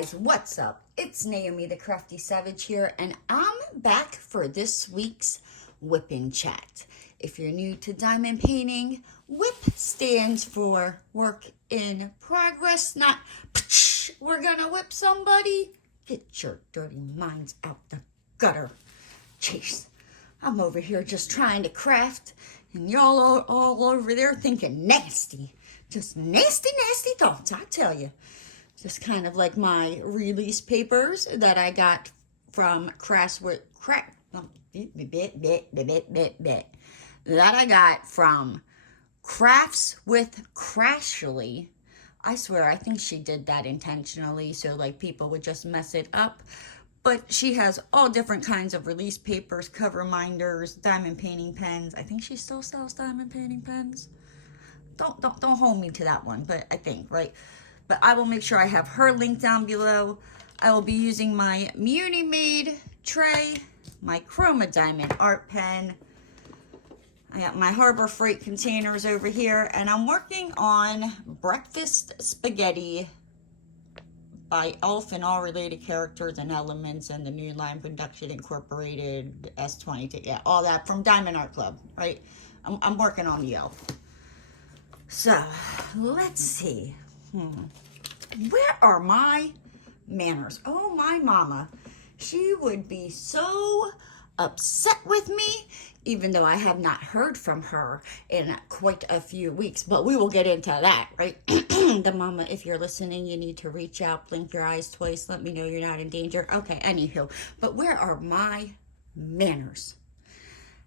guys, what's up? It's Naomi the Crafty Savage here, and I'm back for this week's Wip Chat. If you're new to diamond painting, WIP stands for work in progress, not we're gonna whip somebody. Get your dirty minds out the gutter. Jeez, I'm over here just trying to craft, and y'all are all over there thinking nasty. Just nasty thoughts, I tell you. Just kind of like my release papers that I got from that I got from Crafts with Crahley. I swear, I think she did that intentionally so like people would just mess it up. But she has all different kinds of release papers, Coverminders, diamond painting pens. I think she still sells diamond painting pens. Don't hold me to that one, but I think, right? But I will make sure I have her link down below. I will be using my Munimade tray, my Chroma diamond art pen. I got my Harbor Freight containers over here, and I'm working on Breakfast Spaghetti by Elf and all related characters and elements and the New Line Production Incorporated S22. Yeah, all that from Diamond Art Club, right? I'm working on the Elf. So, let's see. Where are my manners? Oh, my mama. She would be so upset with me, even though I have not heard from her in quite a few weeks. But we will get into that, right? The mama, if you're listening, you need to reach out, blink your eyes twice, let me know you're not in danger. Okay, anywho. But where are my manners?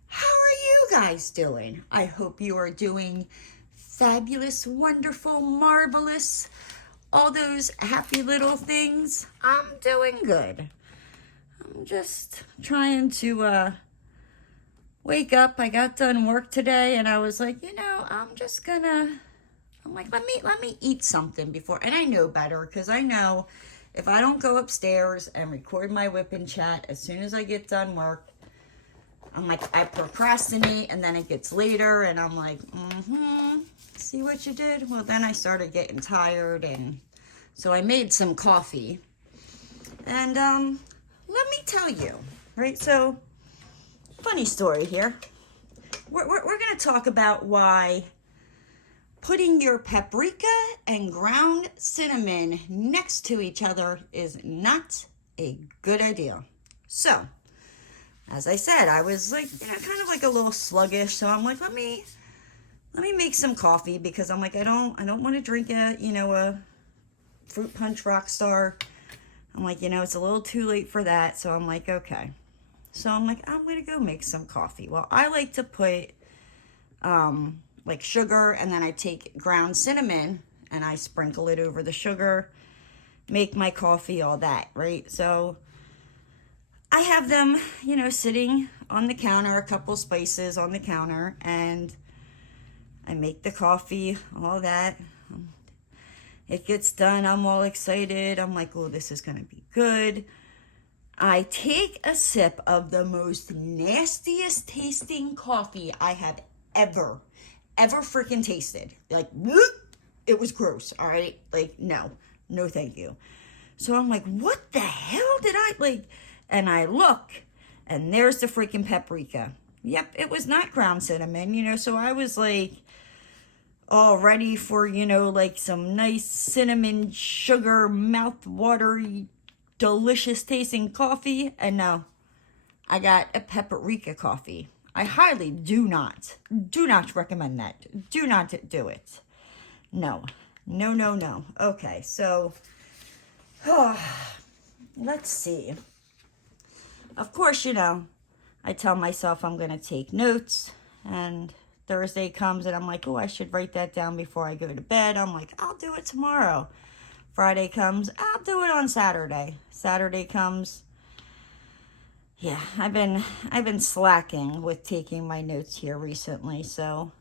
How are you guys doing? I hope you are doing fabulous, wonderful, marvelous, all those happy little things. I'm doing good. I'm just trying to wake up. I got done work today and I was like, you know, I'm like, let me eat something before. And I know better because I know if I don't go upstairs and record my Wip Chat as soon as I get done work, I'm like, I procrastinate and then it gets later and I'm like, see what you did? Well, then I started getting tired, and so I made some coffee. And let me tell you, right? So, funny story here. We're going to talk about why putting your paprika and ground cinnamon next to each other is not a good idea. So, as I said, I was like, you know, kind of like a little sluggish. So I'm like, let me make some coffee because I'm like, I don't want to drink a fruit punch Rockstar. I'm like, it's a little too late for that. So I'm like, okay. So I'm like, I'm going to go make some coffee. Well, I like to put like sugar, and then I take ground cinnamon and I sprinkle it over the sugar, make my coffee, all that, right? So I have them, sitting on the counter, a couple spices on the counter, and I make the coffee, all that. It gets done. I'm all excited. I'm like, oh, this is going to be good. I take a sip of the most nastiest tasting coffee I have ever freaking tasted. Like, it was gross, all right? Like, no, thank you. So I'm like, what the hell did I, like, and I look, and there's the freaking paprika. Yep, it was not ground cinnamon, so I was like, all ready for, like some nice cinnamon, sugar, mouth-watery, delicious tasting coffee. And no, I got a paprika coffee. I highly do not recommend that. Do not do it. No. Okay, so, let's see. Of course, I tell myself I'm going to take notes, and Thursday comes and I'm like, oh, I should write that down before I go to bed. I'm like, I'll do it tomorrow. Friday comes, I'll do it on Saturday. Saturday comes. Yeah, I've been slacking with taking my notes here recently, so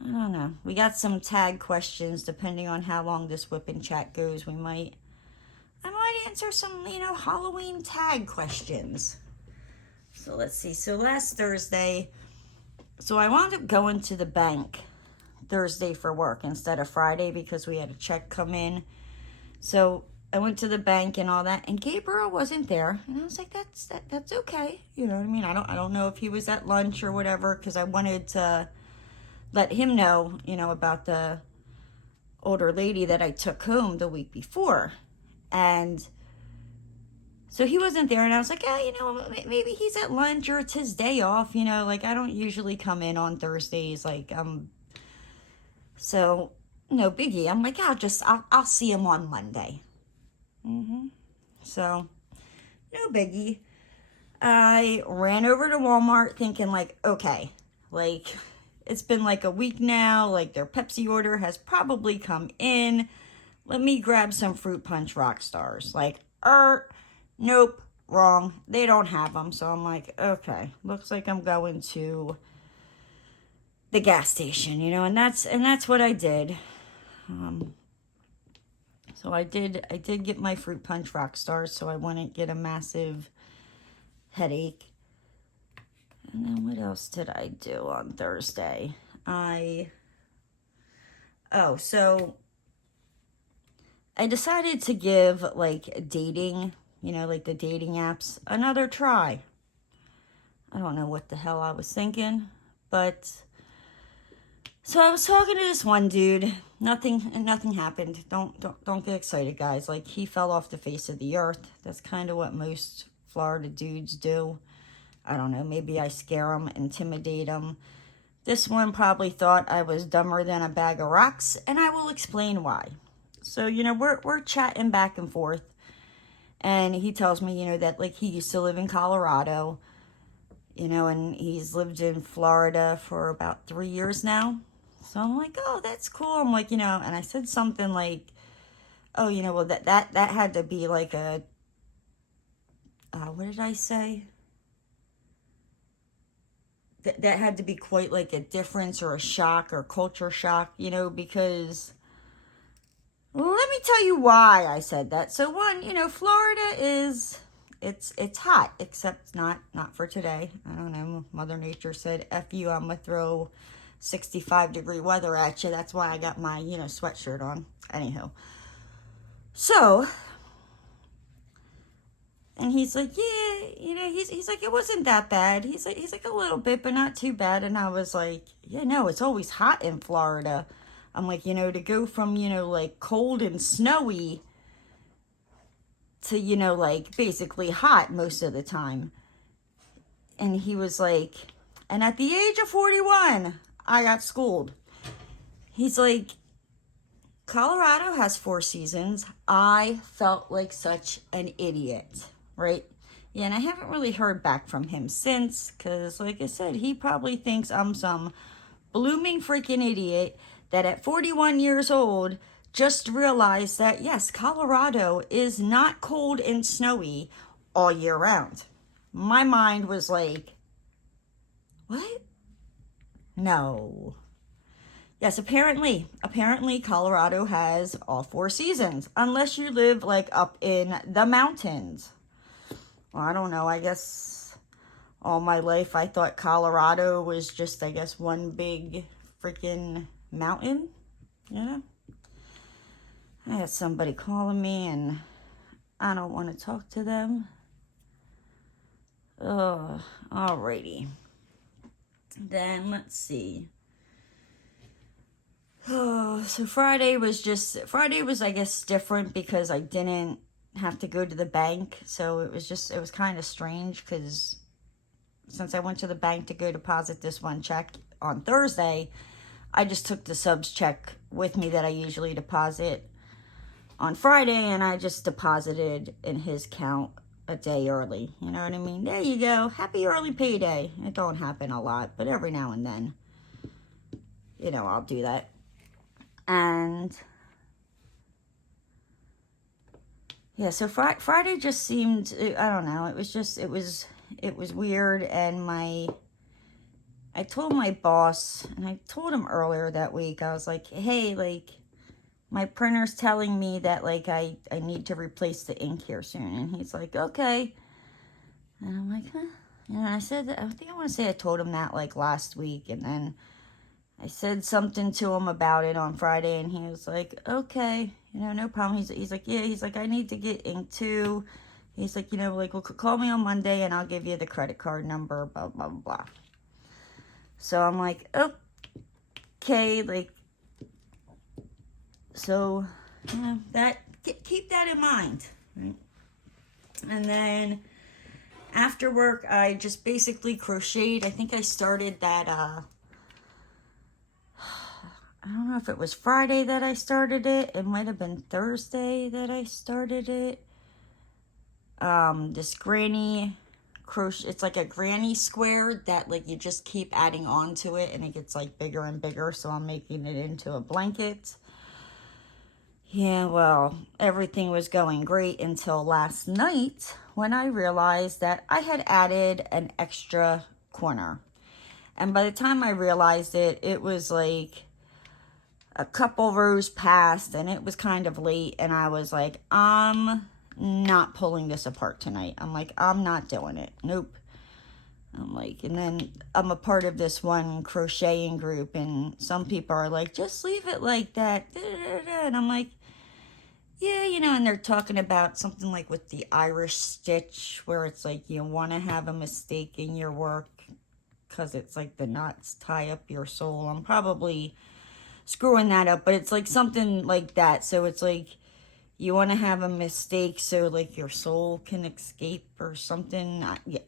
I don't know. We got some tag questions depending on how long this Wip Chat goes. I might answer some, Halloween tag questions. So let's see. So last Thursday, so I wound up going to the bank Thursday for work instead of Friday because we had a check come in. So I went to the bank and all that, and Gabriel wasn't there. And I was like, that's okay. You know what I mean? I don't know if he was at lunch or whatever, because I wanted to let him know, about the older lady that I took home the week before. And so he wasn't there, and I was like, yeah, maybe he's at lunch or it's his day off, like I don't usually come in on Thursdays, like, so no biggie. I'm like, I'll see him on Monday. So, no biggie. I ran over to Walmart thinking like, okay, like it's been like a week now, like their Pepsi order has probably come in. Let me grab some Fruit Punch Rock Stars. Like, nope, wrong. They don't have them. So I'm like, okay, looks like I'm going to the gas station, and that's what I did. So I did get my Fruit Punch Rock Stars so I wouldn't get a massive headache. And then what else did I do on Thursday? So I decided to give like dating, like the dating apps, another try. I don't know what the hell I was thinking, but so I was talking to this one dude. Nothing happened. Don't get excited, guys. Like, he fell off the face of the earth. That's kind of what most Florida dudes do. I don't know. Maybe I scare them, intimidate them. This one probably thought I was dumber than a bag of rocks, and I will explain why. So, we're chatting back and forth, and he tells me, that like he used to live in Colorado, and he's lived in Florida for about 3 years now. So I'm like, oh, that's cool. I'm like, and I said something like, oh, well, that had to be like a, what did I say? That had to be quite like a difference or a shock or culture shock, because, well, let me tell you why I said that. So one, Florida is, it's hot, except not for today. I don't know. Mother Nature said, F you, I'm going to throw 65-degree weather at you. That's why I got my, sweatshirt on. Anyhow. So, and he's like, yeah, he's like, it wasn't that bad. He's like a little bit, but not too bad. And I was like, yeah, no, it's always hot in Florida. I'm like, to go from, like cold and snowy to, like basically hot most of the time. And he was like, and at the age of 41, I got schooled. He's like, Colorado has 4 seasons. I felt like such an idiot, right? Yeah, and I haven't really heard back from him since, because like I said, he probably thinks I'm some blooming freaking idiot that at 41 years old just realized that, yes, Colorado is not cold and snowy all year round. My mind was like, what? No. Yes, apparently Colorado has all 4 seasons, unless you live like up in the mountains. Well, I don't know. I guess all my life I thought Colorado was just, I guess, one big freaking mountain. I had somebody calling me and I don't want to talk to them. Oh, alrighty. Then let's see. Oh, so Friday was, I guess, different because I didn't have to go to the bank. So it was kind of strange because since I went to the bank to go deposit this one check on Thursday, I just took the subs check with me that I usually deposit on Friday, and I just deposited in his account a day early. You know what I mean? There you go. Happy early payday. It don't happen a lot, but every now and then, I'll do that. And yeah, so Friday just seemed, I don't know, it was weird. And I told my boss, and I told him earlier that week, I was like, hey, like, my printer's telling me that, like, I need to replace the ink here soon. And he's like, okay. And I'm like, huh? And I said, I think I want to say I told him that, like, last week. And then I said something to him about it on Friday, and he was like, okay, you know, no problem. He's like, yeah, he's like, I need to get ink too. He's like, you know, like, well, call me on Monday and I'll give you the credit card number, blah, blah, blah. So I'm like, okay, like, so, you know, keep that in mind, right? And then after work, I just basically crocheted. I think I started that, I don't know if it was Friday that I started it. It might have been Thursday that I started it. This granny crochet, it's like a granny square that like you just keep adding on to it and it gets like bigger and bigger. So I'm making it into a blanket. Yeah, well, everything was going great until last night when I realized that I had added an extra corner. And by the time I realized it, it was like a couple rows past and it was kind of late, and I was like, I'm not pulling this apart tonight. I'm like, I'm not doing it. Nope. I'm like, and then I'm a part of this one crocheting group, and some people are like, just leave it like that. And I'm like, yeah, you know, and they're talking about something like with the Irish stitch, where it's like you want to have a mistake in your work because it's like the knots tie up your soul. I'm probably screwing that up, but it's like something like that. So it's like you want to have a mistake so like your soul can escape or something. Yeah,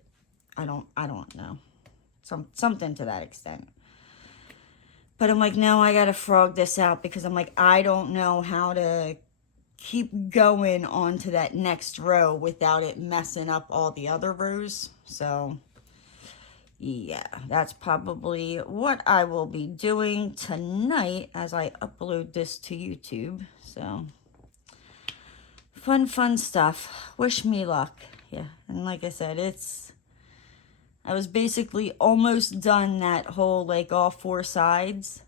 I don't know, something to that extent. But I'm like, no, I gotta frog this out, because I'm like, I don't know how to keep going on to that next row without it messing up all the other rows. So yeah, that's probably what I will be doing tonight as I upload this to YouTube. So fun stuff. Wish me luck. Yeah, and like I said, I was basically almost done that whole like all four sides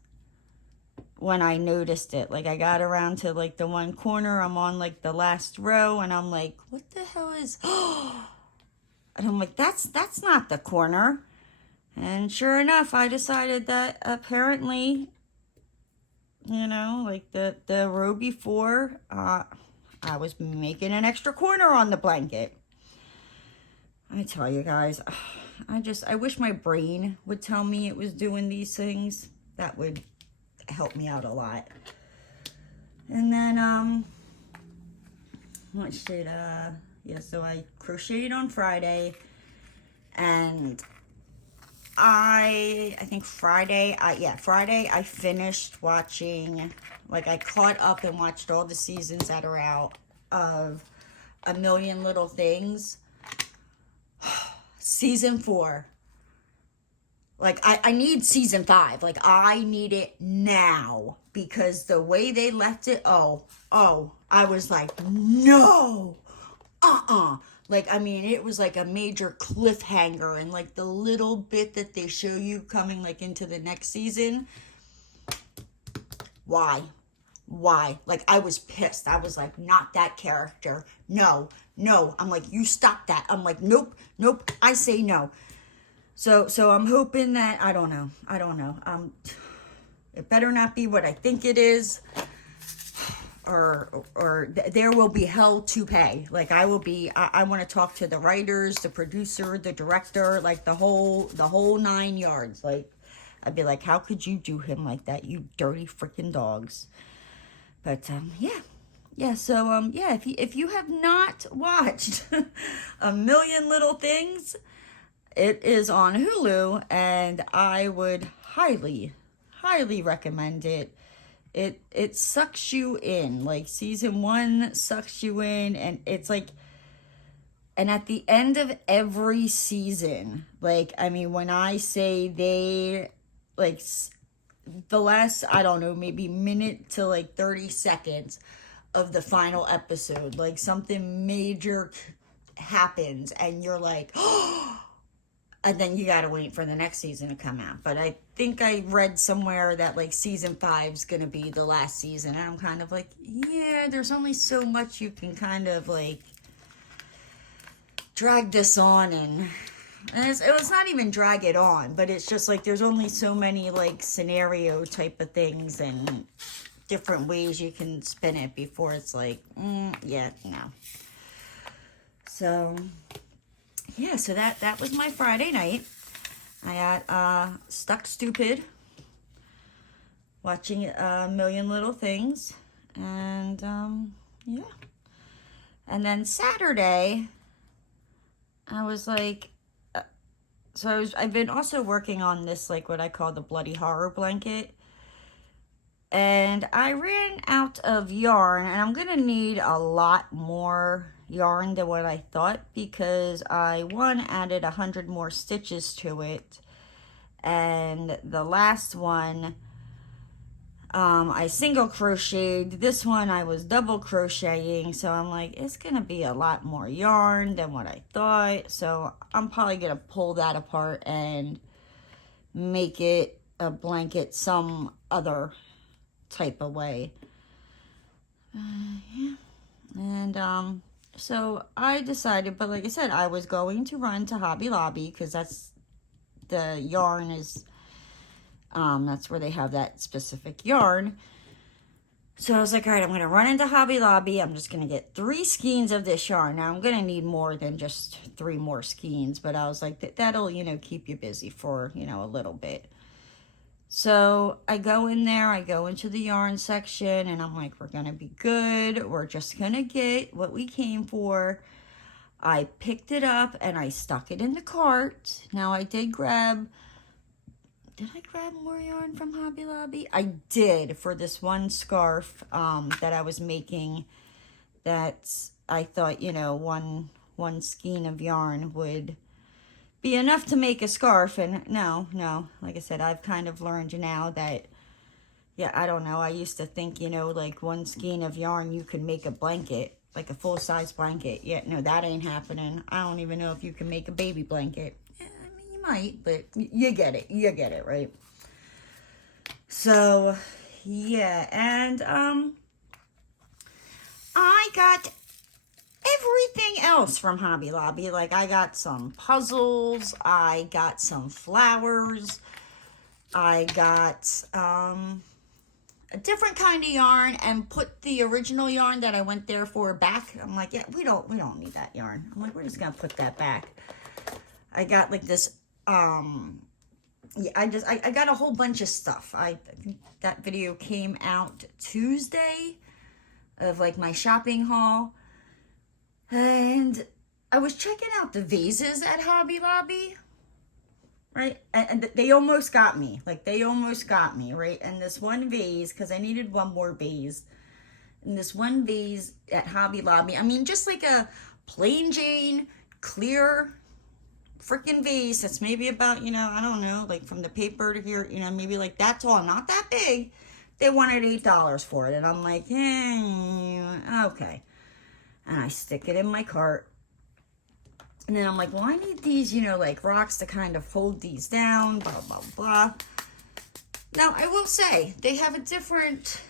when I noticed it. Like I got around to like the one corner, I'm on like the last row, and I'm like, what the hell is and I'm like, that's not the corner. And sure enough, I decided that apparently, you know, like the row before, I was making an extra corner on the blanket. I tell you guys, I wish my brain would tell me it was doing these things. That would help me out a lot. And then, what did, yeah, so I crocheted on Friday, and I think Friday I finished watching, like I caught up and watched all the seasons that are out of A Million Little Things. Season 4. Like, I need season 5. Like, I need it now. Because the way they left it, I was like, no, Like, I mean, it was like a major cliffhanger, and like the little bit that they show you coming like into the next season. Why? Like, I was pissed. I was like, not that character. No. I'm like, you stop that. I'm like, nope. I say no. So I'm hoping that, I don't know. It better not be what I think it is. Or there will be hell to pay. Like, I want to talk to the writers, the producer, the director, like the whole 9 yards. Like, I'd be like, how could you do him like that, you dirty freaking dogs? But yeah. So if you have not watched A Million Little Things, it is on Hulu, and I would highly recommend it. It sucks you in. Like, season 1 sucks you in, and it's like, and at the end of every season, like, I mean, when I say they, like, the last, I don't know, maybe minute to like 30 seconds of the final episode, like something major happens, and you're like, oh, and then you gotta wait for the next season to come out. But I think I read somewhere that like season 5's gonna be the last season, and I'm kind of like, yeah, there's only so much you can kind of like drag this on and And it was not even drag it on, but it's just like there's only so many like scenario type of things and different ways you can spin it before it's like, yeah, no. So, yeah, so that was my Friday night. I got stuck stupid watching A Million Little Things. And, yeah. And then Saturday, I was like, I've been also working on this, like, what I call the bloody horror blanket. And I ran out of yarn, and I'm going to need a lot more yarn than what I thought, because I, added 100 more stitches to it. And the last one, I single crocheted. This one I was double crocheting, so I'm like, it's gonna be a lot more yarn than what I thought. So I'm probably gonna pull that apart and make it a blanket some other type of way. Yeah. And so I decided, but like I said, I was going to run to Hobby Lobby, because that's the yarn is that's where they have that specific yarn. So I was like, all right, I'm going to run into Hobby Lobby. I'm just going to get 3 skeins of this yarn. Now, I'm going to need more than just 3 more skeins, but I was like, that'll, keep you busy for, a little bit. So I go in there, I go into the yarn section, and I'm like, we're going to be good. We're just going to get what we came for. I picked it up, and I stuck it in the cart. Now, I did grab... Did I grab more yarn from Hobby Lobby? I did, for this one scarf that I was making, that I thought, one skein of yarn would be enough to make a scarf. And no, like I said, I've kind of learned now that, yeah, I don't know. I used to think, like 1 skein of yarn, you could make a blanket, like a full-size blanket. Yeah, no, that ain't happening. I don't even know if you can make a baby blanket. Might, but you get it, right? So, yeah, and, I got everything else from Hobby Lobby. Like, I got some puzzles, I got some flowers, I got, a different kind of yarn, and put the original yarn that I went there for back. I'm like, yeah, we don't need that yarn. I'm like, we're just gonna put that back. I got, like, this, yeah, I got a whole bunch of stuff. I think that video came out Tuesday of like my shopping haul. And I was checking out the vases at Hobby Lobby, right? And they almost got me. Like, they almost got me, right? And this one vase, because I needed one more vase. And this one vase at Hobby Lobby, I mean, just like a plain Jane, clear freaking vase that's maybe about, I don't know, like from the paper to here, maybe like that's all, not that big. They wanted $8 for it, and I'm like, okay. And I stick it in my cart, and then I'm like, well, I need these, like rocks to kind of hold these down, blah, blah, blah. Now, I will say, they have different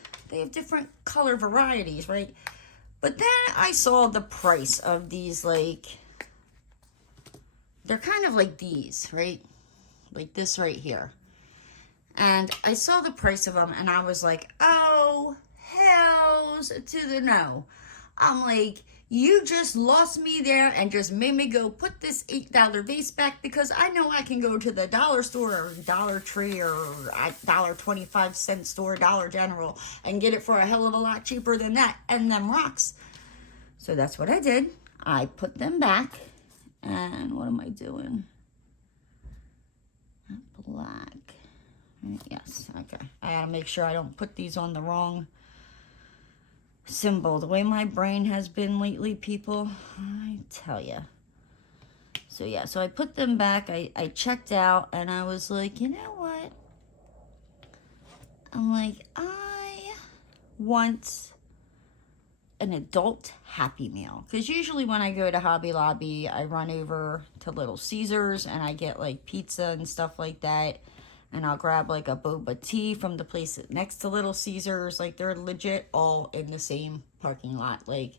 color varieties, right? But then I saw the price of these, like, they're kind of like these, right? Like this right here. And I saw the price of them, and I was like, oh, hells to the no. I'm like, you just lost me there and just made me go put this $8 vase back, because I know I can go to the dollar store or Dollar Tree or $1.25 store, Dollar General, and get it for a hell of a lot cheaper than that and them rocks. So that's what I did. I put them back. And what am I doing? Black. Yes, okay. I gotta make sure I don't put these on the wrong symbol. The way my brain has been lately, people, I tell you. So yeah, so I put them back. I checked out, and I was like, you know what? I'm like, I want an adult Happy Meal, because usually when I go to Hobby Lobby, I run over to Little Caesars and I get like pizza and stuff like that, and I'll grab like a Boba Tea from the place next to Little Caesars. Like, they're legit all in the same parking lot. Like,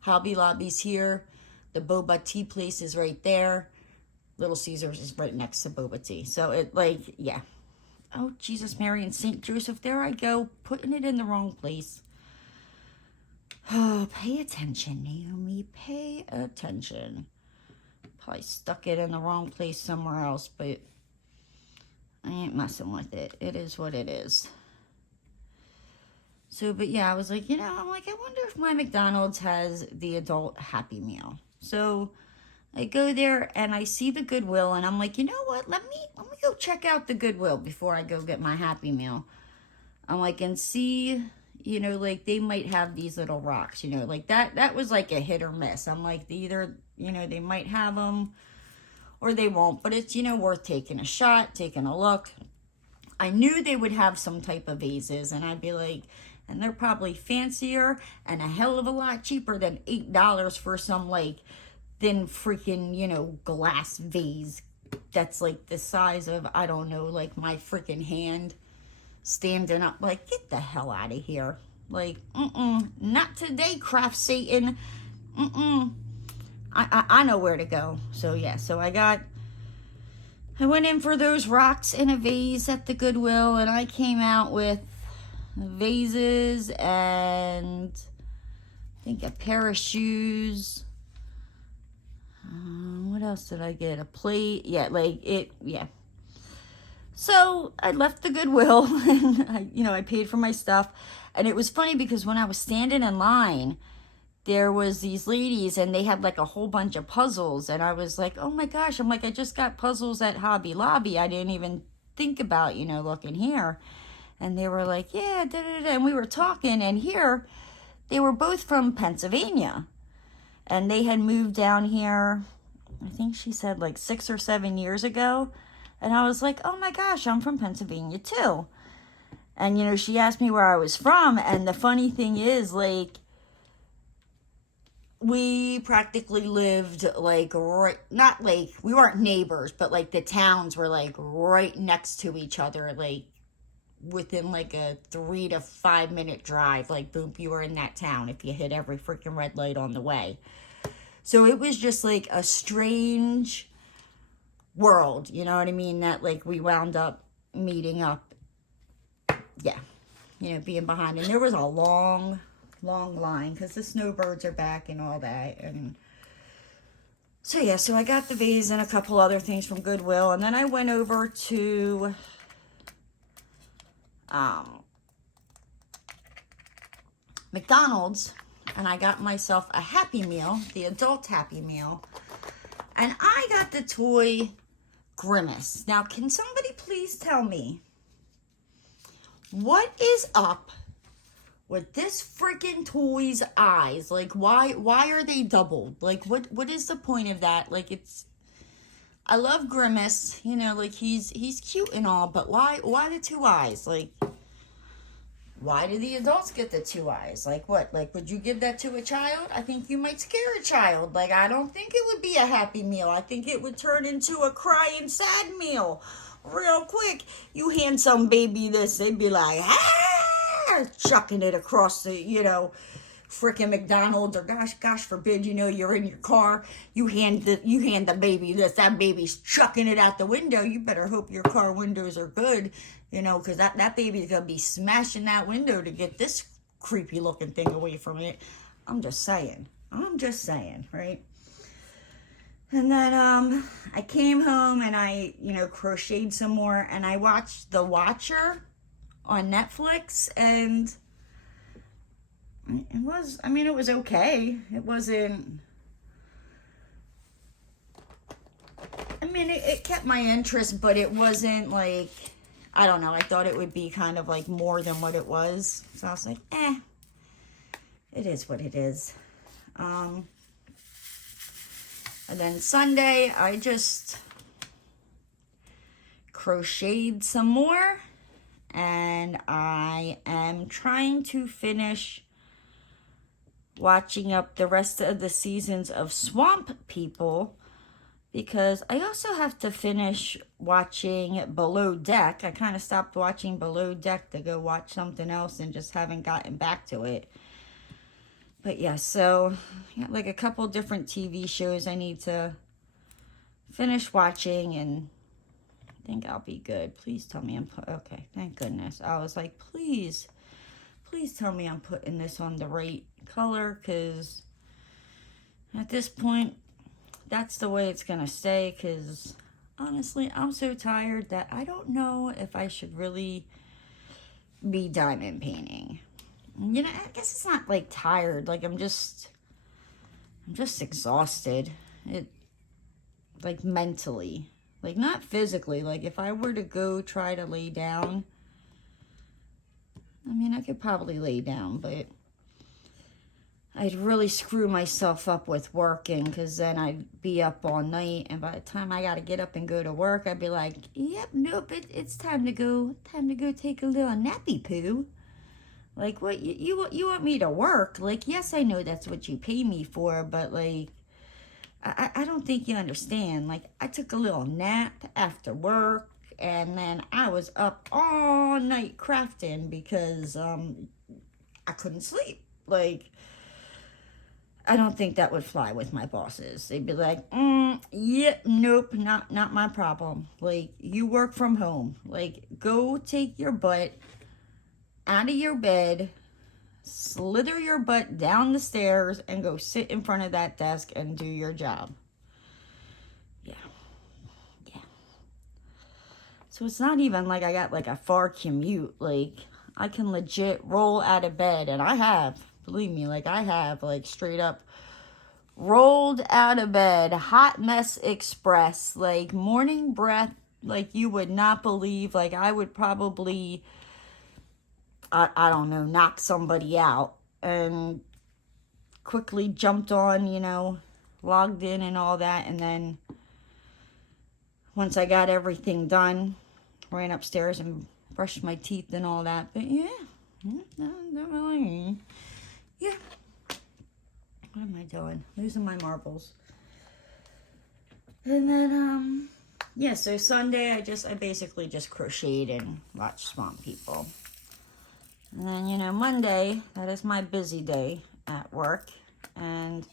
Hobby Lobby's here, the Boba Tea place is right there, Little Caesars is right next to Boba Tea. So it, like, yeah. Oh, Jesus, Mary, and St. Joseph. There I go, putting it in the wrong place. Oh, pay attention, Naomi. Pay attention. Probably stuck it in the wrong place somewhere else, but I ain't messing with it. It is what it is. So, but yeah, I was like, I'm like, I wonder if my McDonald's has the adult Happy Meal. So I go there and I see the Goodwill and I'm like, you know what? Let me go check out the Goodwill before I go get my Happy Meal. I'm like, and see, like they might have these little rocks, like that was like a hit or miss. I'm like, either, they might have them or they won't, but it's, worth taking a shot, taking a look. I knew they would have some type of vases and I'd be like, and they're probably fancier and a hell of a lot cheaper than $8 for some like thin freaking, glass vase that's like the size of, I don't know, like my freaking hand standing up. Like, get the hell out of here. Like, not today, Craft Satan. I know where to go. So yeah, so I went in for those rocks in a vase at the Goodwill and I came out with vases and I think a pair of shoes. What else did I get? A plate. Yeah, yeah. So I left the Goodwill and I paid for my stuff. And it was funny because when I was standing in line, there was these ladies and they had like a whole bunch of puzzles. And I was like, oh my gosh. I'm like, I just got puzzles at Hobby Lobby. I didn't even think about, looking here. And they were like, yeah, and we were talking. And here, they were both from Pennsylvania. And they had moved down here, I think she said like 6 or 7 years ago. And I was like, oh my gosh, I'm from Pennsylvania too. And, she asked me where I was from. And the funny thing is, like, we practically lived like not like, we weren't neighbors, but like the towns were like right next to each other, like within like a 3 to 5 minute drive. Like, boom, you were in that town if you hit every freaking red light on the way. So it was just like a strange world, you know what I mean? That like we wound up meeting up. Yeah, being behind. And there was a long line because the snowbirds are back and all that. And so yeah, so I got the vase and a couple other things from Goodwill. And then I went over to McDonald's and I got myself a Happy Meal, the adult Happy Meal. And I got the toy Grimace. Now, can somebody please tell me what is up with this freaking toy's eyes? Like, why are they doubled? Like, what is the point of that? Like, I love Grimace, like he's cute and all, but why the 2 eyes? Like, why do the adults get the 2 eyes? Like, what? Like, would you give that to a child? I think you might scare a child. Like, I don't think it would be a Happy Meal. I think it would turn into a crying sad meal real quick. You hand some baby this, they'd be like, ah, chucking it across the, freaking McDonald's, or gosh forbid, you're in your car, you hand the baby this, that baby's chucking it out the window. You better hope your car windows are good, because that baby's gonna be smashing that window to get this creepy looking thing away from it. I'm just saying, right? And then I came home and I crocheted some more and I watched The Watcher on Netflix, and it was okay. It wasn't, it kept my interest, but it wasn't like, I don't know, I thought it would be kind of like more than what it was. So I was like, it is what it is. And then Sunday, I just crocheted some more. And I am trying to finish watching up the rest of the seasons of Swamp People, because I also have to finish watching Below Deck. I kind of stopped watching Below Deck to go watch something else and just haven't gotten back to it. But yeah, so like a couple different TV shows I need to finish watching and I think I'll be good. Please tell me okay, thank goodness. I was like, please tell me I'm putting this on the right color, because at this point, that's the way it's going to stay, because honestly, I'm so tired that I don't know if I should really be diamond painting. You know, I guess it's not like tired. Like, I'm just exhausted. Like, mentally. Like, not physically. Like, if I were to go try to lay down, I mean, I could probably lay down, but I'd really screw myself up with working, because then I'd be up all night, and by the time I got to get up and go to work, I'd be like, yep, nope, it's time to go take a little nappy poo. Like, what, you want me to work? Like, yes, I know that's what you pay me for, but, like, I don't think you understand. Like, I took a little nap after work, and then I was up all night crafting because I couldn't sleep. Like, I don't think that would fly with my bosses. They'd be like, yep, nope, not my problem. Like, you work from home. Like, go take your butt out of your bed, slither your butt down the stairs, and go sit in front of that desk and do your job. Yeah. So it's not even like I got like a far commute. Like, I can legit roll out of bed, and I have, believe me, like I have, like, straight up rolled out of bed, hot mess express, like morning breath, like you would not believe. Like, I would probably, I don't know, knock somebody out, and quickly jumped on, you know, logged in and all that. And then once I got everything done, ran upstairs and brushed my teeth and all that. But yeah, not really. Yeah. What am I doing? Losing my marbles. And then, yeah, so Sunday I basically just crocheted and watched Swamp People. And then, you know, Monday, that is my busy day at work. And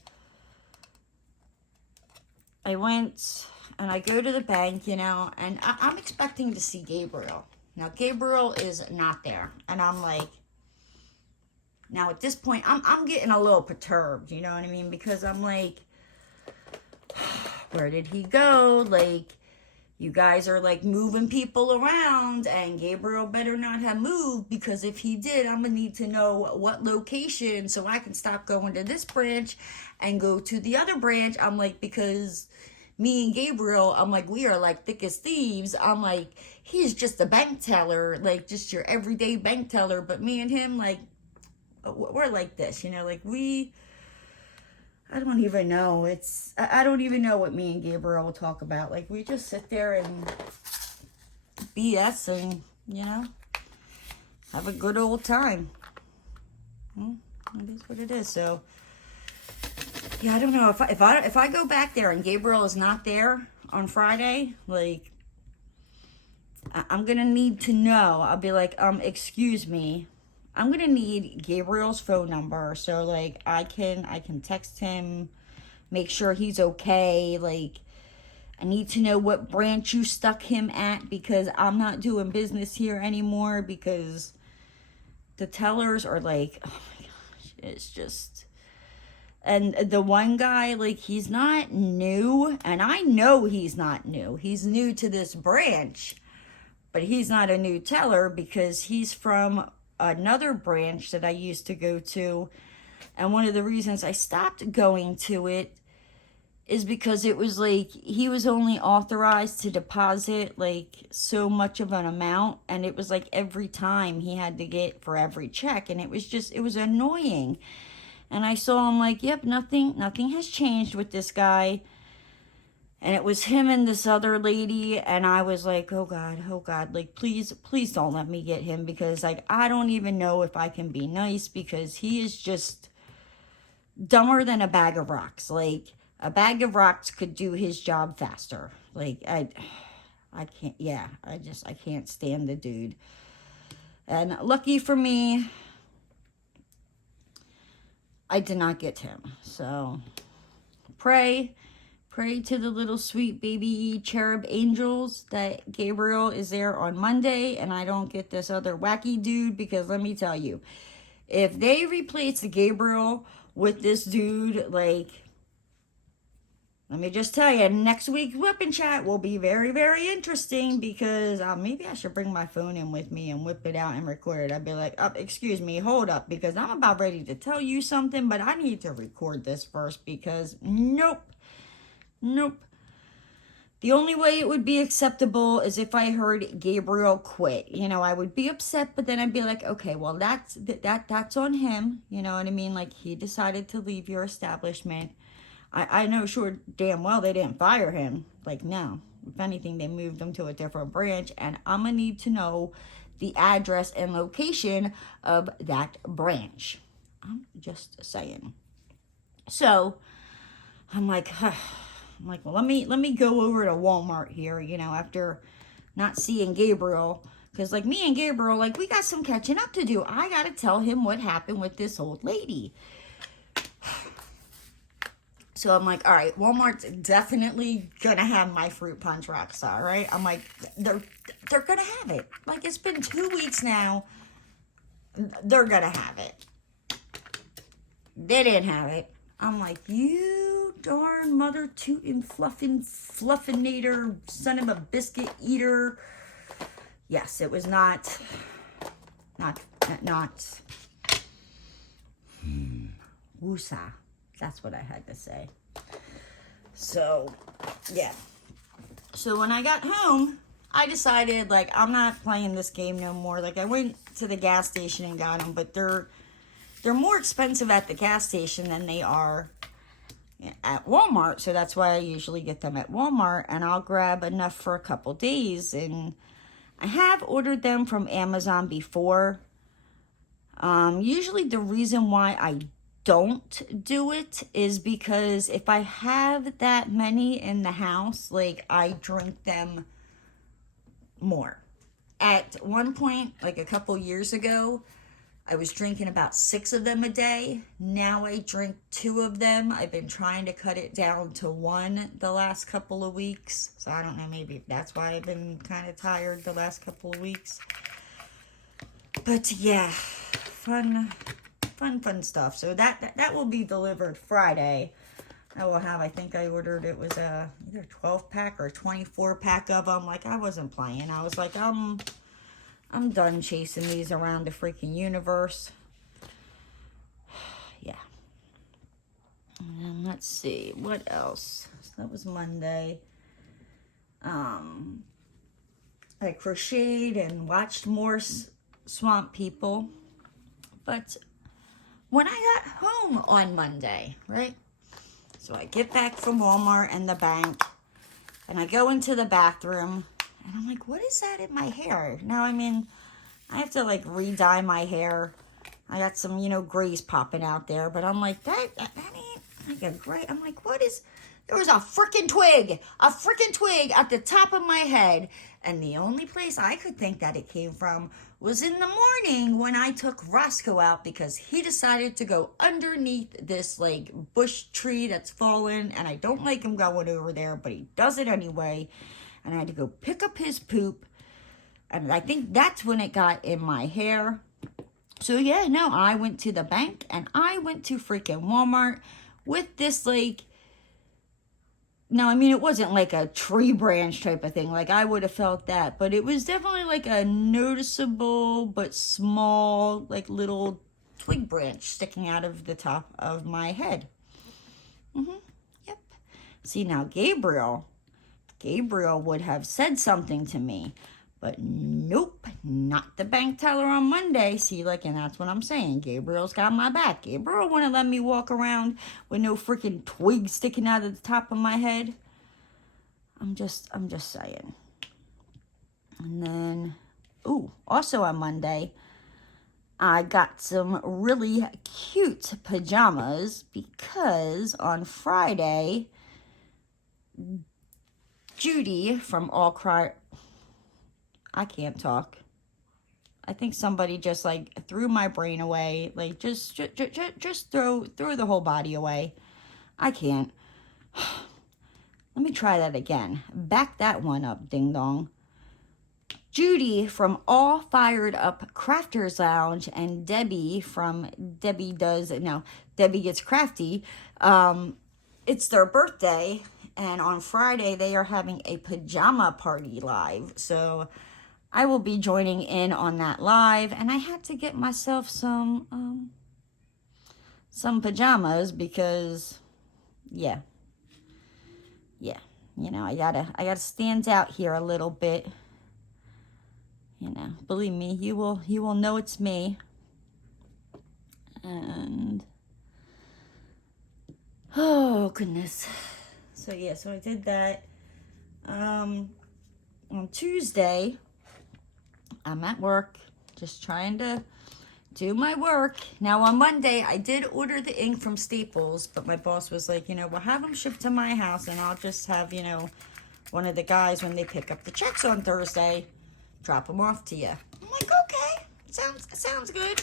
I went and I go to the bank, you know, and I'm expecting to see Gabriel. Now, Gabriel is not there. And I'm like, now at this point, I'm getting a little perturbed, you know what I mean? Because I'm like, where did he go? Like, you guys are like moving people around, and Gabriel better not have moved, because if he did, I'm gonna need to know what location so I can stop going to this branch and go to the other branch. I'm like, because me and Gabriel, I'm like, we are like thick as thieves. I'm like, he's just a bank teller, like just your everyday bank teller. But me and him, like, we're like this, you know, like I don't even know. I don't even know what me and Gabriel will talk about. Like, we just sit there and BS and, you know, have a good old time. That is what it is. So, yeah, I don't know. If I go back there and Gabriel is not there on Friday, like, I'm going to need to know. I'll be like, excuse me. I'm going to need Gabriel's phone number, so, like, I can text him, make sure he's okay. Like, I need to know what branch you stuck him at, because I'm not doing business here anymore, because the tellers are like, oh my gosh, it's just... And the one guy, like, he's not new, and I know he's not new. He's new to this branch, but he's not a new teller, because he's from another branch that I used to go to. And one of the reasons I stopped going to it is because it was like, he was only authorized to deposit like so much of an amount, and it was like every time he had to get for every check, and it was annoying. And I saw him like, yep, nothing has changed with this guy. And it was him and this other lady, and I was like, oh God, like, please don't let me get him, because, like, I don't even know if I can be nice, because he is just dumber than a bag of rocks. Like, a bag of rocks could do his job faster. Like, I can't, yeah, I can't stand the dude. And lucky for me, I did not get him. So, pray Pray to the little sweet baby cherub angels that Gabriel is there on Monday and I don't get this other wacky dude, because let me tell you, if they replace Gabriel with this dude, like, let me just tell you, next week's Whip Chat will be very, very interesting, because maybe I should bring my phone in with me and whip it out and record it. I'd be like, oh, excuse me, hold up, because I'm about ready to tell you something, but I need to record this first, because nope. The only way it would be acceptable is if I heard Gabriel quit. You know, I would be upset, but then I'd be like, okay, well, that's on him. You know what I mean? Like, he decided to leave your establishment. I know sure damn well they didn't fire him. Like, no. If anything, they moved him to a different branch, and I'm going to need to know the address and location of that branch. I'm just saying. So, I'm like, well, let me go over to Walmart here, you know, after not seeing Gabriel. Because, like, me and Gabriel, like, we got some catching up to do. I got to tell him what happened with this old lady. So I'm like, all right, Walmart's definitely going to have my fruit punch Rockstar, right? I'm like, they're going to have it. Like, it's been 2 weeks now. They're going to have it. They didn't have it. I'm like, you darn mother tootin' fluffinator, son of a biscuit eater. Yes, it was not. Woosah. That's what I had to say. So, yeah. So when I got home, I decided, like, I'm not playing this game no more. Like, I went to the gas station and got them, but they're more expensive at the gas station than they are at Walmart. So that's why I usually get them at Walmart, and I'll grab enough for a couple days. And I have ordered them from Amazon before. Usually the reason why I don't do it is because if I have that many in the house, like, I drink them more. At one point, like a couple years ago, I was drinking about 6 of them a day. Now I drink 2 of them. I've been trying to cut it down to 1 the last couple of weeks. So I don't know, maybe that's why I've been kind of tired the last couple of weeks. But yeah, fun stuff. So that will be delivered Friday. I will have, I think I ordered, it was either a 12-pack or a 24-pack of them. Like, I wasn't playing. I was like, I'm done chasing these around the freaking universe. Yeah. And then let's see, what else? So that was Monday. I crocheted and watched more Swamp People. But when I got home on Monday, right? So I get back from Walmart and the bank, and I go into the bathroom, and I'm like, what is that in my hair? Now, I mean, I have to, like, re-dye my hair. I got some, you know, grays popping out there, but I'm like, that ain't like a gray. I'm like, what is... There was a freaking twig at the top of my head, and the only place I could think that it came from was in the morning when I took Roscoe out because he decided to go underneath this, like, bush tree that's fallen, and I don't like him going over there, but he does it anyway, and I had to go pick up his poop, and I think that's when it got in my hair. So, yeah, no, I went to the bank, and I went to freaking Walmart with this, like... No, I mean, it wasn't like a tree branch type of thing. Like, I would have felt that. But it was definitely like a noticeable but small, like, little twig branch sticking out of the top of my head. Yep. See, now, Gabriel would have said something to me. But nope, not the bank teller on Monday. See, like, and that's what I'm saying. Gabriel's got my back. Gabriel wouldn't let me walk around with no freaking twig sticking out of the top of my head. I'm just saying. And then, also on Monday, I got some really cute pajamas because on Friday, Judy from I can't talk. I think somebody just, like, threw my brain away. Like, just throw the whole body away. I can't. Let me try that again. Back that one up, ding dong. Judy from All Fired Up Crafters Lounge and Debbie from Debbie Gets Crafty. It's their birthday, and on Friday they are having a pajama party live. So I will be joining in on that live, and I had to get myself some pajamas because, yeah, you know, I gotta stand out here a little bit. You know, believe me, you will know it's me. And oh goodness. So yeah, so I did that. On Tuesday, I'm at work, just trying to do my work. Now on Monday, I did order the ink from Staples, but my boss was like, you know, we'll have them shipped to my house, and I'll just have, you know, one of the guys, when they pick up the checks on Thursday, drop them off to you. I'm like, okay, sounds good.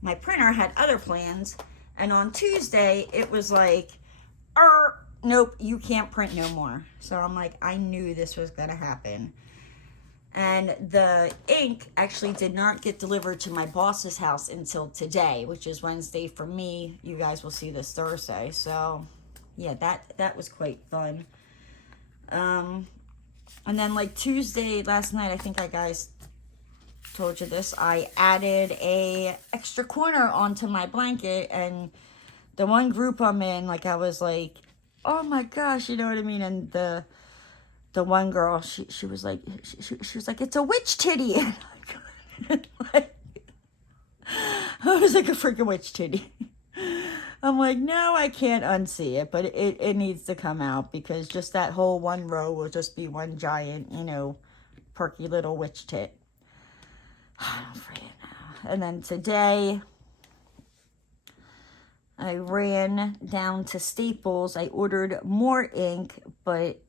My printer had other plans, and on Tuesday, it was like, nope, you can't print no more. So I'm like, I knew this was gonna happen. And the ink actually did not get delivered to my boss's house until today, which is Wednesday for me. You guys will see this Thursday. So, yeah, that was quite fun. And then, like, Tuesday, last night, I think I guys told you this, I added a extra corner onto my blanket, and the one group I'm in, like, I was like, oh my gosh, you know what I mean? And the one girl, she was like, she was like, it's a witch titty. Like, I was like, a freaking witch titty. I'm like, no, I can't unsee it, but it needs to come out, because just that whole one row will just be one giant, you know, perky little witch tit. I'm afraid now. And then today, I ran down to Staples. I ordered more ink, but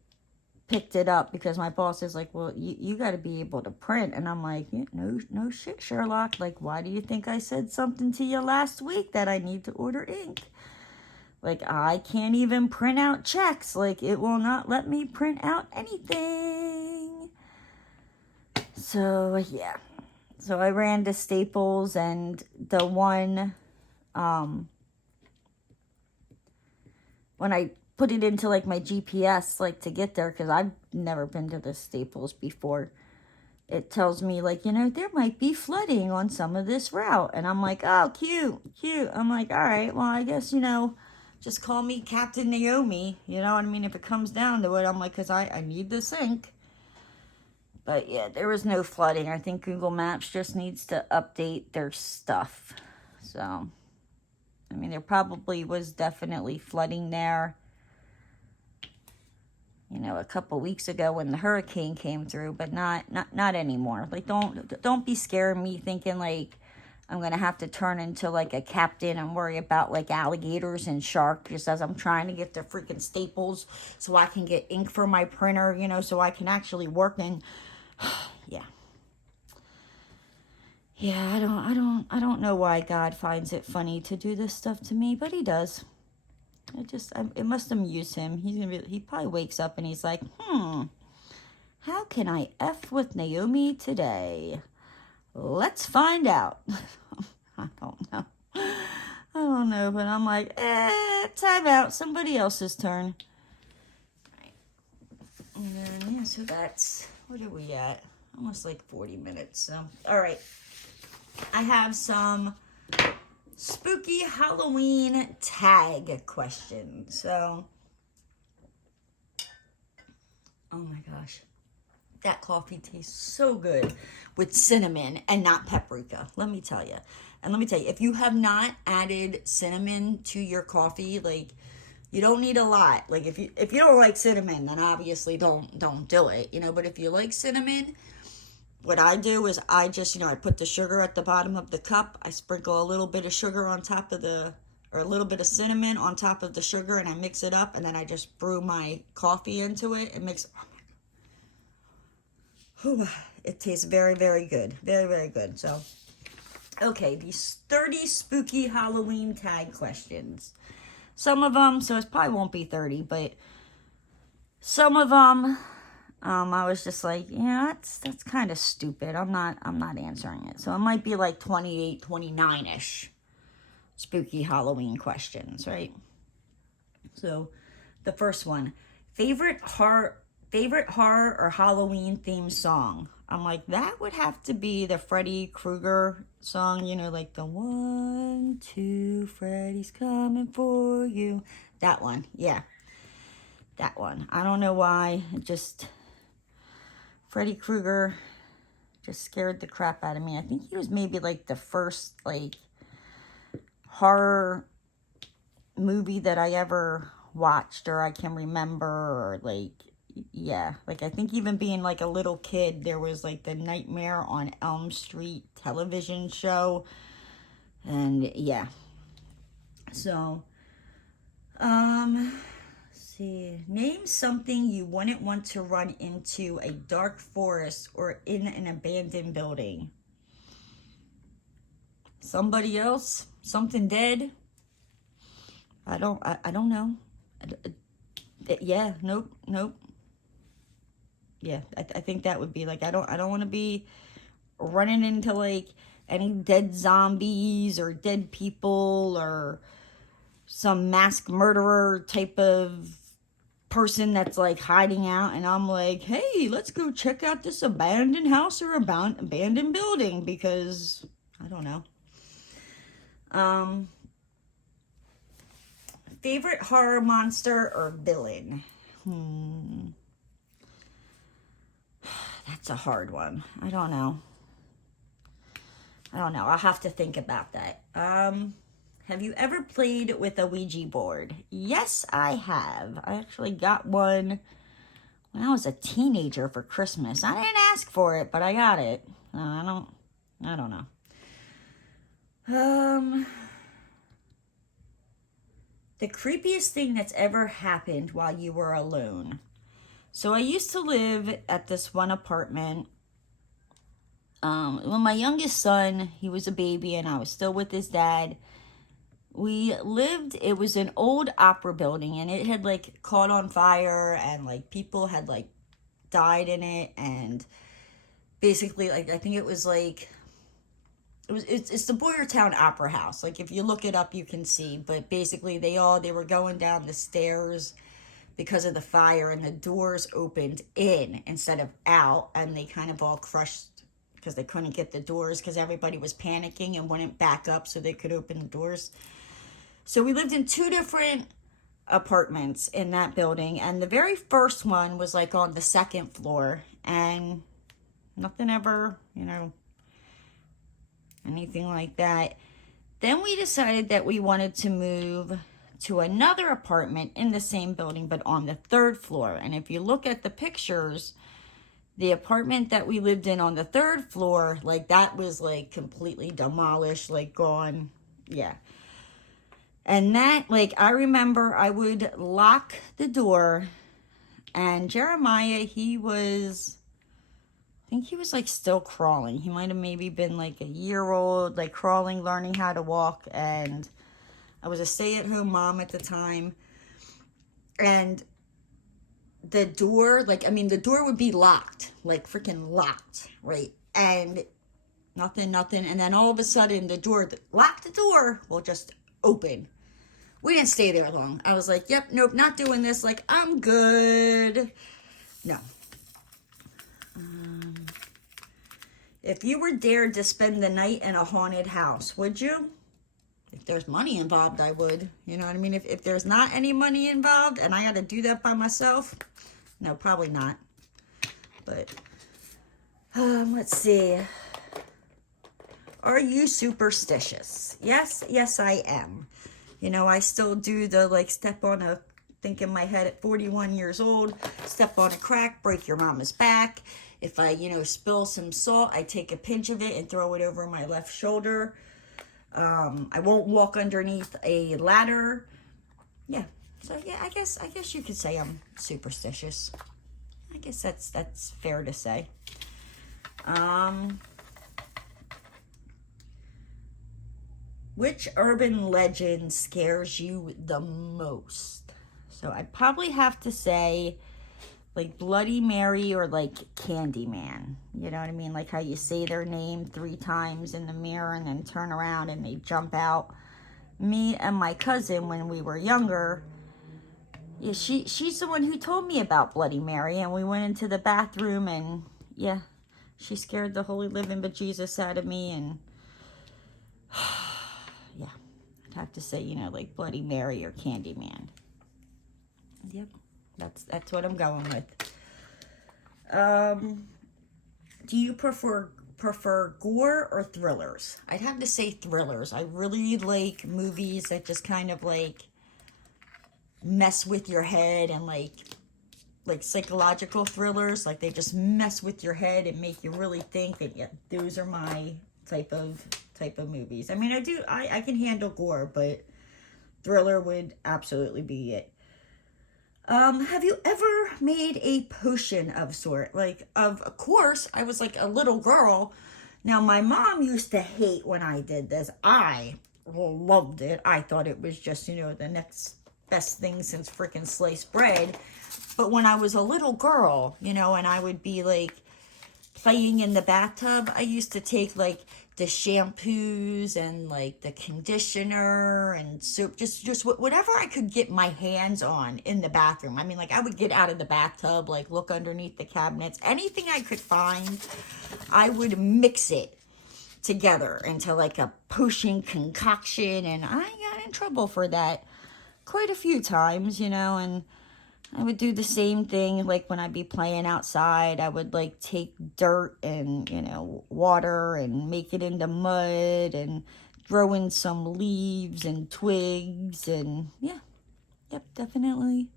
picked it up because my boss is like, well, you got to be able to print. And I'm like, no shit, Sherlock. Like, why do you think I said something to you last week that I need to order ink? Like, I can't even print out checks. Like, it will not let me print out anything. So, yeah. So I ran to Staples, and the one, when I put it into, like, my GPS, like, to get there, because I've never been to the Staples before, it tells me, like, you know, there might be flooding on some of this route. And I'm like, oh, cute. I'm like, all right, well, I guess, you know, just call me Captain Naomi. You know what I mean? If it comes down to it, I'm like, because I need this ink. But, yeah, there was no flooding. I think Google Maps just needs to update their stuff. So, I mean, there probably was definitely flooding there, you know, a couple weeks ago when the hurricane came through, but not anymore. Like, don't be scaring me thinking, like, I'm going to have to turn into, like, a captain and worry about, like, alligators and sharks just as I'm trying to get to freaking Staples so I can get ink for my printer, you know, so I can actually work in. Yeah. Yeah, I don't know why God finds it funny to do this stuff to me, but he does. It must amuse him. He probably wakes up and he's like, how can I F with Naomi today? Let's find out. I don't know, but I'm like, time out. Somebody else's turn. Right. And then, yeah, so that's, what are we at? Almost like 40 minutes. So, all right. I have some spooky Halloween tag questions. So, oh my gosh. That coffee tastes so good with cinnamon and not paprika. Let me tell you. And let me tell you, if you have not added cinnamon to your coffee, like, you don't need a lot. Like, if you don't like cinnamon, then obviously don't do it, you know. But if you like cinnamon, what I do is I just, you know, I put the sugar at the bottom of the cup. I sprinkle a little bit of sugar on top of or a little bit of cinnamon on top of the sugar, and I mix it up, and then I just brew my coffee into it. It makes, it tastes very, very good. Very, very good. So, okay, these 30 spooky Halloween tag questions. Some of them, so it probably won't be 30, but some of them, I was just like, yeah, that's kind of stupid. I'm not answering it. So it might be like 28, 29-ish spooky Halloween questions, right? So the first one, favorite horror or Halloween themed song. I'm like, that would have to be the Freddy Krueger song, you know, like the 1, 2, Freddy's coming for you. That one, yeah. That one. I don't know why. It just, Freddy Krueger just scared the crap out of me. I think he was maybe like the first like horror movie that I ever watched or I can remember, or like, yeah, like I think even being like a little kid, there was like the Nightmare on Elm Street television show, and yeah. So let's see, name something you wouldn't want to run into a dark forest or in an abandoned building. Somebody else, something dead. I don't know. Yeah, nope. Yeah, I think that would be like, I don't want to be running into like any dead zombies or dead people or some masked murderer type of person that's like hiding out, and I'm like, hey, let's go check out this abandoned house or abandoned building, because I don't know. Favorite horror monster or villain? That's a hard one. I don't know. I'll have to think about that. Have you ever played with a Ouija board? Yes, I have. I actually got one when I was a teenager for Christmas. I didn't ask for it, but I got it. I don't know. The creepiest thing that's ever happened while you were alone. So I used to live at this one apartment. When my youngest son, he was a baby and I was still with his dad. We lived, it was an old opera building, and it had like caught on fire, and like people had like died in it, and basically like I think it was like it's the Boyertown Opera House. Like if you look it up you can see, but basically they were going down the stairs because of the fire, and the doors opened in instead of out, and they kind of all crushed because they couldn't get the doors because everybody was panicking and wouldn't back up so they could open the doors. So we lived in 2 different apartments in that building, and the very first one was like on the 2nd floor, and nothing ever, anything like that. Then we decided that we wanted to move to another apartment in the same building, but on the 3rd floor. And if you look at the pictures, the apartment that we lived in on the 3rd floor, like that was like completely demolished, like gone. Yeah. And that, like, I remember I would lock the door, and Jeremiah, I think he was like still crawling. He might have maybe been like a year old, like crawling, learning how to walk. And I was a stay-at-home mom at the time. And the door, the door would be locked, like freaking locked, right? And nothing. And then all of a sudden lock the door will just open. We didn't stay there long. I was like, yep, nope, not doing this. Like, I'm good. No. If you were dared to spend the night in a haunted house, would you? If there's money involved, I would. You know what I mean? If there's not any money involved and I got to do that by myself, no, probably not. But, let's see. Are you superstitious? Yes, I am. I still do the, like, think in my head at 41 years old, step on a crack, break your mama's back. If I, spill some salt, I take a pinch of it and throw it over my left shoulder. I won't walk underneath a ladder. Yeah. So, yeah, I guess you could say I'm superstitious. I guess that's fair to say. Which urban legend scares you the most? So I'd probably have to say like Bloody Mary or like Candyman. You know what I mean? Like how you say their name 3 times in the mirror and then turn around and they jump out. Me and my cousin, when we were younger, yeah, she's the one who told me about Bloody Mary, and we went into the bathroom, and yeah, she scared the holy living bejesus out of me, and yeah, I'd have to say, you know, like Bloody Mary or Candyman. Yep, that's what I'm going with. Do you prefer gore or thrillers? I'd have to say thrillers. I really like movies that just kind of like mess with your head, and like psychological thrillers, like they just mess with your head and make you really think. And yeah, those are my type of movies. I mean, I can handle gore, but thriller would absolutely be it. Have you ever made a potion of sort? Like, of course, I was like a little girl. Now, my mom used to hate when I did this. I loved it. I thought it was just, you know, the next best thing since freaking sliced bread. But when I was a little girl, you know, and I would be like playing in the bathtub, I used to take like the shampoos and like the conditioner and soap, just whatever I could get my hands on in the bathroom. I mean, like I would get out of the bathtub, like look underneath the cabinets, anything I could find, I would mix it together into like a potion concoction, and I got in trouble for that quite a few times, you know. And I would do the same thing, like when I'd be playing outside, I would like take dirt and, you know, water and make it into mud and throw in some leaves and twigs, and yeah, yep, definitely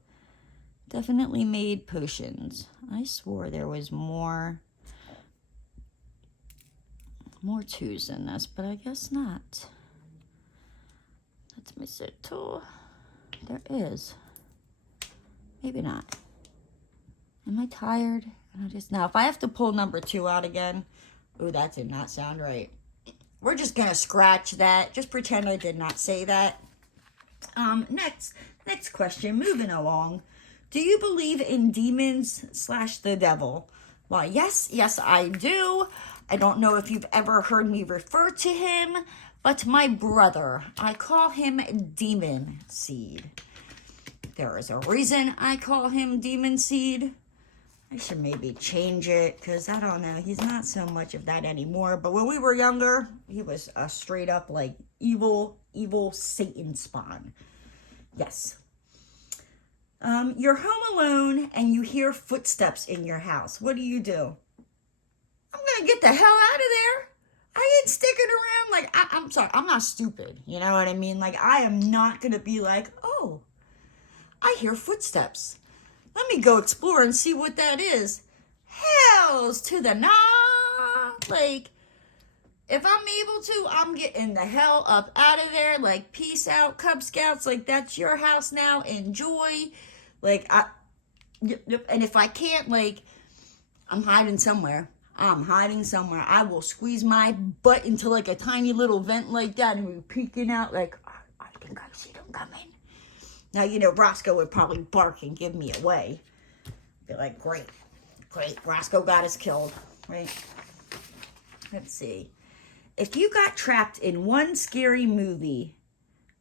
made potions. I swore there was more twos in this, but I guess not. Let's miss it too. There is. Maybe not. Am I tired? Now, if I have to pull number 2 out again, oh, that did not sound right. We're just gonna scratch that. Just pretend I did not say that. Next question. Moving along. Do you believe in demons / the devil? Well, yes, I do. I don't know if you've ever heard me refer to him, but my brother, I call him Demon Seed. There is a reason I call him Demon Seed. I should maybe change it, because I don't know, he's not so much of that anymore. But when we were younger, he was a straight up like evil Satan spawn. Yes. You're home alone and you hear footsteps in your house. What do? I'm gonna get the hell out of there. I ain't sticking around. Like, I'm sorry, I'm not stupid. You know what I mean? Like, I am not gonna be like, oh, I hear footsteps. Let me go explore and see what that is. Hells to the nah. Like, if I'm able to, I'm getting the hell up out of there. Like, peace out, Cub Scouts. Like, that's your house now. Enjoy. Like, yep. And if I can't, like, I'm hiding somewhere. I will squeeze my butt into, like, a tiny little vent like that and be peeking out like, I think I see them coming. Now, you know, Roscoe would probably bark and give me away. Be like, great. Roscoe got us killed, right? Let's see. If you got trapped in one scary movie,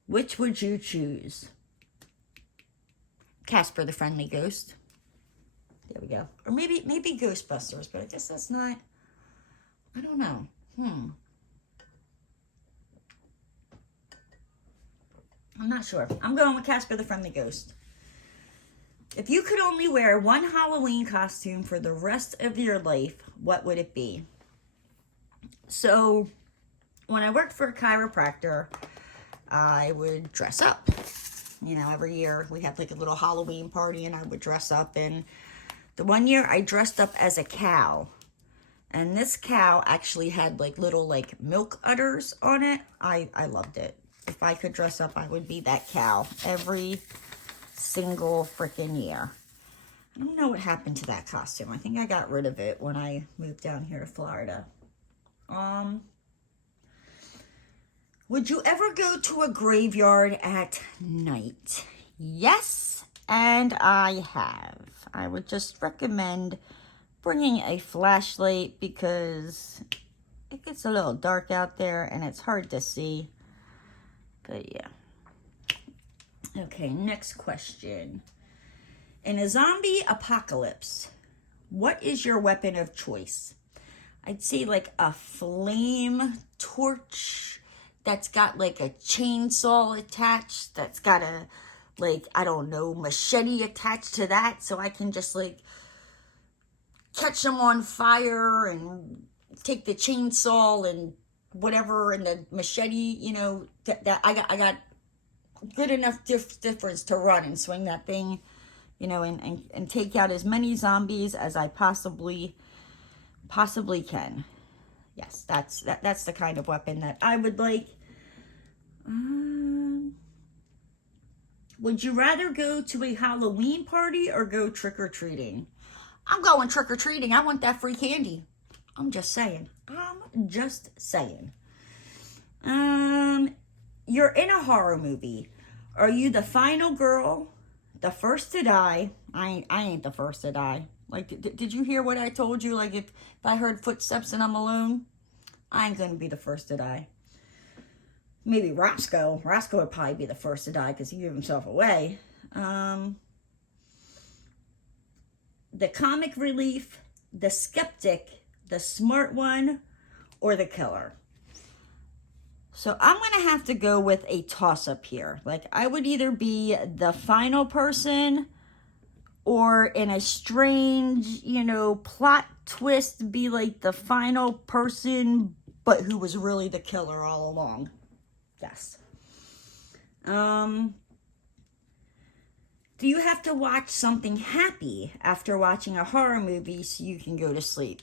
which would you choose? Casper the Friendly Ghost. There we go. Or maybe Ghostbusters, but I guess that's not, I don't know. I'm not sure. I'm going with Casper the Friendly Ghost. If you could only wear one Halloween costume for the rest of your life, what would it be? So, when I worked for a chiropractor, I would dress up. You know, every year we had like a little Halloween party and I would dress up. And the one year I dressed up as a cow. And this cow actually had like little like milk udders on it. I loved it. If I could dress up, I would be that cow every single freaking year. I don't know what happened to that costume. I think I got rid of it when I moved down here to Florida. Would you ever go to a graveyard at night? Yes, and I have. I would just recommend bringing a flashlight because it gets a little dark out there and it's hard to see. But yeah. Okay, next question. In a zombie apocalypse, what is your weapon of choice? I'd say like a flame torch that's got like a chainsaw attached, that's got a, like, I don't know, machete attached to that, so I can just like catch them on fire and take the chainsaw and whatever and the machete, you know, that I got good enough difference to run and swing that thing, you know, and take out as many zombies as I possibly can. Yes, that's the kind of weapon that I would like. Would you rather go to a Halloween party or go trick-or-treating? I'm going trick-or-treating. I want that free candy. I'm just saying. You're in a horror movie. Are you the final girl, the first to die? I ain't the first to die. Like, did you hear what I told you? Like, if I heard footsteps and I'm alone, I ain't gonna be the first to die. Maybe Roscoe. Roscoe would probably be the first to die because he gave himself away. The comic relief, the skeptic, the smart one, or the killer. So I'm going to have to go with a toss-up here. Like, I would either be the final person or in a strange, you know, plot twist, be like the final person, but who was really the killer all along. Yes. Do you have to watch something happy after watching a horror movie so you can go to sleep?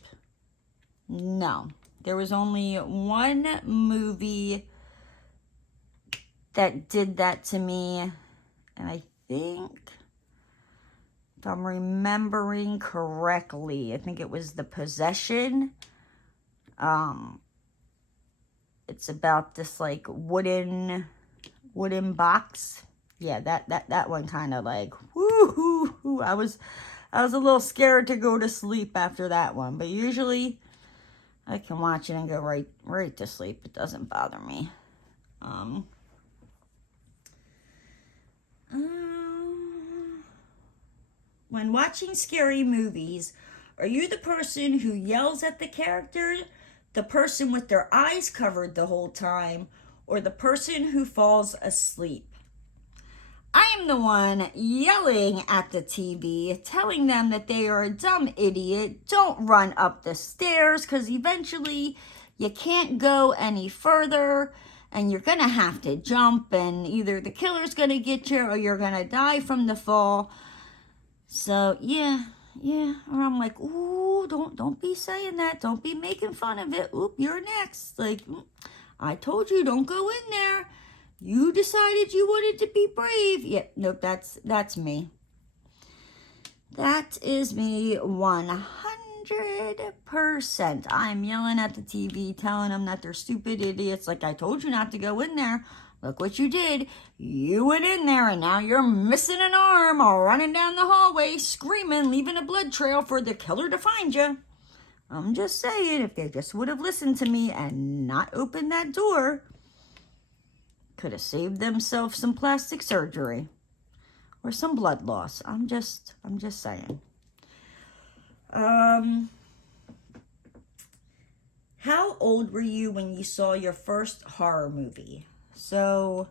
No. There was only one movie that did that to me, and I think, if I'm remembering correctly, I think it was The Possession. It's about this like wooden box. Yeah, that one kind of like woo. I was a little scared to go to sleep after that one, but usually I can watch it and go right to sleep. It doesn't bother me. When watching scary movies, are you the person who yells at the character, the person with their eyes covered the whole time, or the person who falls asleep? I am the one yelling at the TV, telling them that they are a dumb idiot. Don't run up the stairs because eventually you can't go any further and you're going to have to jump and either the killer's going to get you or you're going to die from the fall. So, yeah. Or I'm like, ooh, don't be saying that. Don't be making fun of it. Oop, you're next. Like, I told you, don't go in there. You decided you wanted to be brave. Yeah, nope, that's me. That is me 100%. I'm yelling at the TV, telling them that they're stupid idiots. Like, I told you not to go in there. Look what you did. You went in there and now you're missing an arm or running down the hallway screaming, leaving a blood trail for the killer to find you. I'm just saying, if they just would have listened to me and not opened that door, could have saved themselves some plastic surgery or some blood loss. I'm just saying. How old were you when you saw your first horror movie? So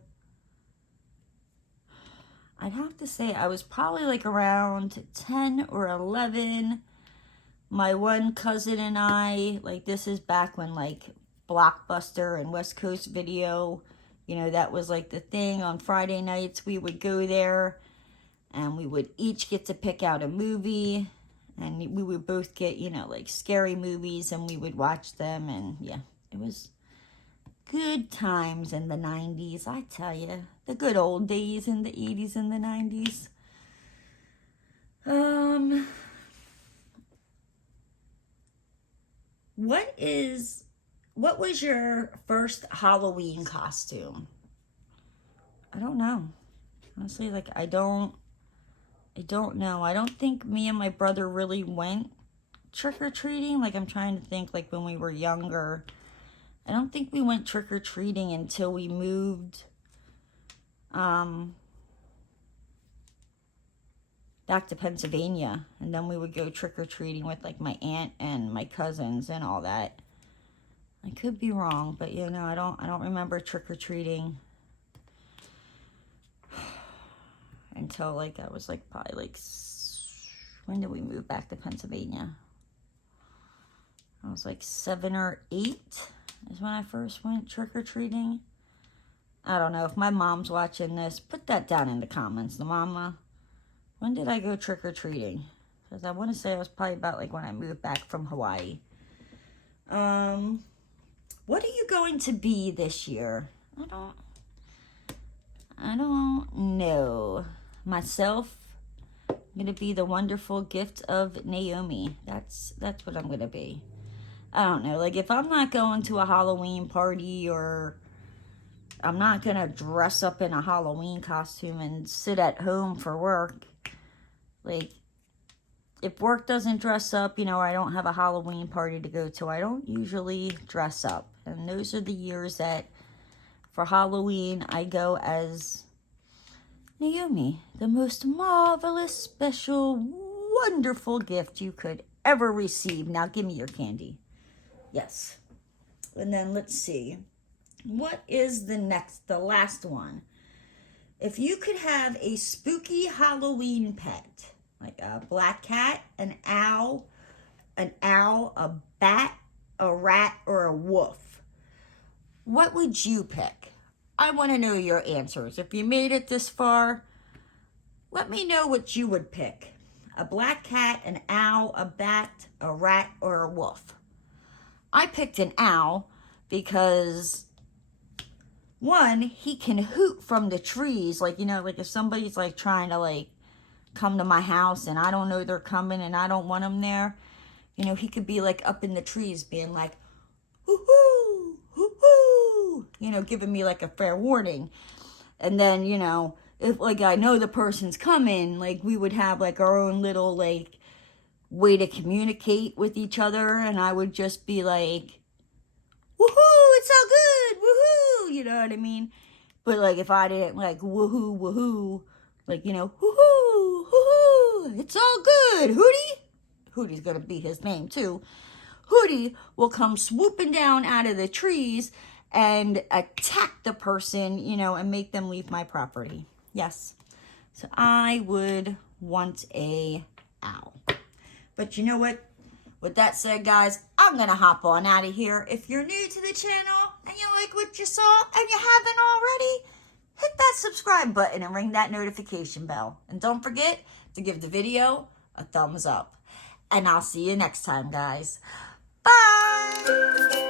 I'd have to say I was probably like around 10 or 11. My one cousin and I, like, this is back when like Blockbuster and West Coast Video, you know, that was like the thing. On Friday nights, we would go there and we would each get to pick out a movie and we would both get, you know, like scary movies and we would watch them. And yeah, it was good times in the 90s, I tell you. The good old days in the 80s and the 90s. What was your first Halloween costume? I don't know. Honestly, like, I don't I don't know. I don't think me and my brother really went trick-or-treating. Like, I'm trying to think, like, when we were younger. I don't think we went trick-or-treating until we moved back to Pennsylvania. And then we would go trick-or-treating with, like, my aunt and my cousins and all that. I could be wrong, but, you know, I don't remember trick-or-treating until, like, I was, like, probably, like, when did we move back to Pennsylvania? I was, like, 7 or 8 is when I first went trick-or-treating. I don't know. If my mom's watching this, put that down in the comments. The mama, when did I go trick-or-treating? Because I want to say it was probably about, like, when I moved back from Hawaii. What are you going to be this year? I don't know. Myself, I'm going to be the wonderful gift of Naomi. That's what I'm going to be. I don't know. Like, if I'm not going to a Halloween party, or I'm not going to dress up in a Halloween costume and sit at home for work. Like, if work doesn't dress up, you know, or I don't have a Halloween party to go to, I don't usually dress up. And those are the years that, for Halloween, I go as Naomi, the most marvelous, special, wonderful gift you could ever receive. Now give me your candy. Yes. And then let's see. What is the last one? If you could have a spooky Halloween pet, like a black cat, an owl, a bat, a rat, or a wolf, what would you pick? I want to know your answers. If you made it this far, let me know what you would pick. A black cat, an owl, a bat, a rat, or a wolf. I picked an owl because, one, he can hoot from the trees. Like, you know, like if somebody's like trying to like come to my house and I don't know they're coming and I don't want them there, you know, he could be like up in the trees being like, hoo-hoo, hoo-hoo, you know, giving me like a fair warning. And then, you know, if like I know the person's coming, like we would have like our own little like way to communicate with each other, and I would just be like, woohoo, it's so good, woohoo, you know what I mean? But like if I didn't like woohoo, woohoo, like, you know, woohoo, woohoo, it's all good, Hootie. Hootie's gonna be his name too. Hootie will come swooping down out of the trees and attack the person, you know, and make them leave my property. Yes. So I would want a owl. But you know what? With that said, guys, I'm going to hop on out of here. If you're new to the channel and you like what you saw and you haven't already, hit that subscribe button and ring that notification bell. And don't forget to give the video a thumbs up. And I'll see you next time, guys. Bye!